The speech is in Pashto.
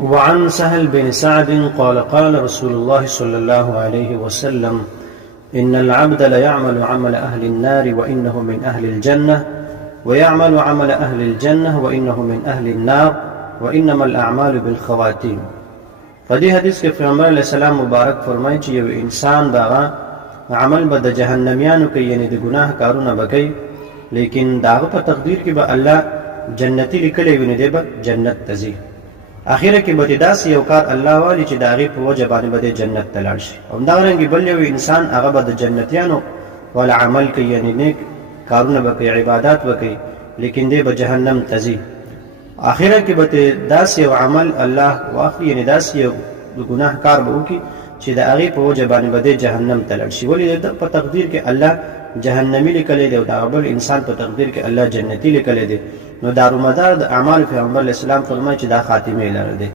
وعن سهل بن سعد قال قال رسول الله صلى الله عليه وسلم إن العبد ليعمل عمل أهل النار وإنه من أهل الجنة ويعمل عمل أهل الجنة وإنه من أهل النار وإنما الأعمال بالخواتيم. فدي حدیث کې پیغمبر علیہ السلام مبارک فرمایي چې یو انسان داغه عمل به د جهنميانو کې یعنی د ګناه کارونه وکړي، لیکن داغه په تقدیر کې به الله جنتی لیکلی وي، نو دی به جنت ته ځي. اخیره کې به داسې یو کار الله والی چې د هغې په وجه باندې به جنت ته لاړ شي. همدارنګې بل یو انسان هغه به د جنتیانو والا عمل کوي، یعنی نیک کارونه به کوي، عبادات به کوي، لیکن دی به جهنم ته ځي. اخیره کې به داسې یو عمل الله واخلي، یعنی داسې یو ګناه کار به وکړي چې د هغې په وجه باندې به جهنم ته لاړ شي. ولې د په تقدیر کې الله جهنمی لیکلی دی او د بل انسان په تقدیر کې الله جنتی لیکلی دی، نو دارومدار د اعمال پیغمبر علیه السلام فرمایي چې دا خاتمه لري دی.